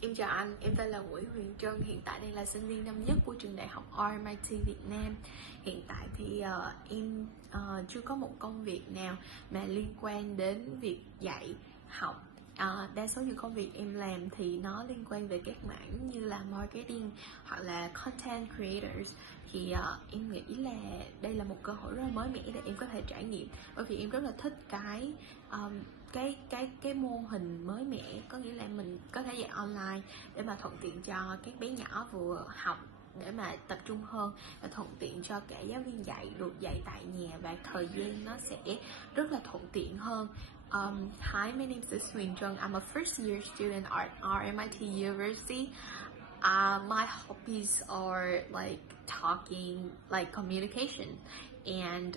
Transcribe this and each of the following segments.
Em chào anh, em tên là Nguyễn Huyền Trân, hiện tại đây là sinh viên năm nhất của trường đại học RMIT Việt Nam. Hiện tại thì em chưa có một công việc nào mà liên quan đến việc dạy, học. Đa số những công việc em làm thì nó liên quan về các mảng như là marketing hoặc là content creators. Thì em nghĩ là đây là một cơ hội rất là mới mẻ để em có thể trải nghiệm, bởi vì em rất là thích cái mô hình mới mẻ, có nghĩa là mình có thể dạy online để mà thuận tiện cho các bé nhỏ vừa học để mà tập trung hơn, và thuận tiện cho cả giáo viên dạy được dạy tại nhà, và thời gian nó sẽ rất là thuận tiện hơn. Hi, my name is Huyền Trân. I'm a first year student at RMIT University. My hobbies are like talking, like communication, and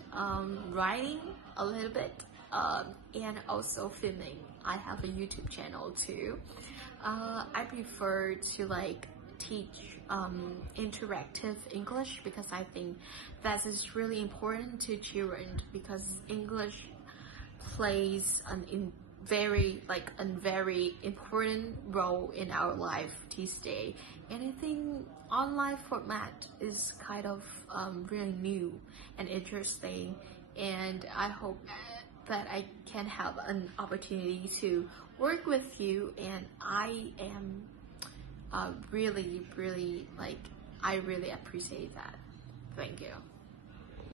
writing a little bit, and also filming. I have a YouTube channel too. I prefer to like teach interactive English because I think that is really important to children, because English plays a very important role in our life these days, and I think online format is kind of really new and interesting, and I hope that I can have an opportunity to work with you, and I am really I really appreciate that. Thank you.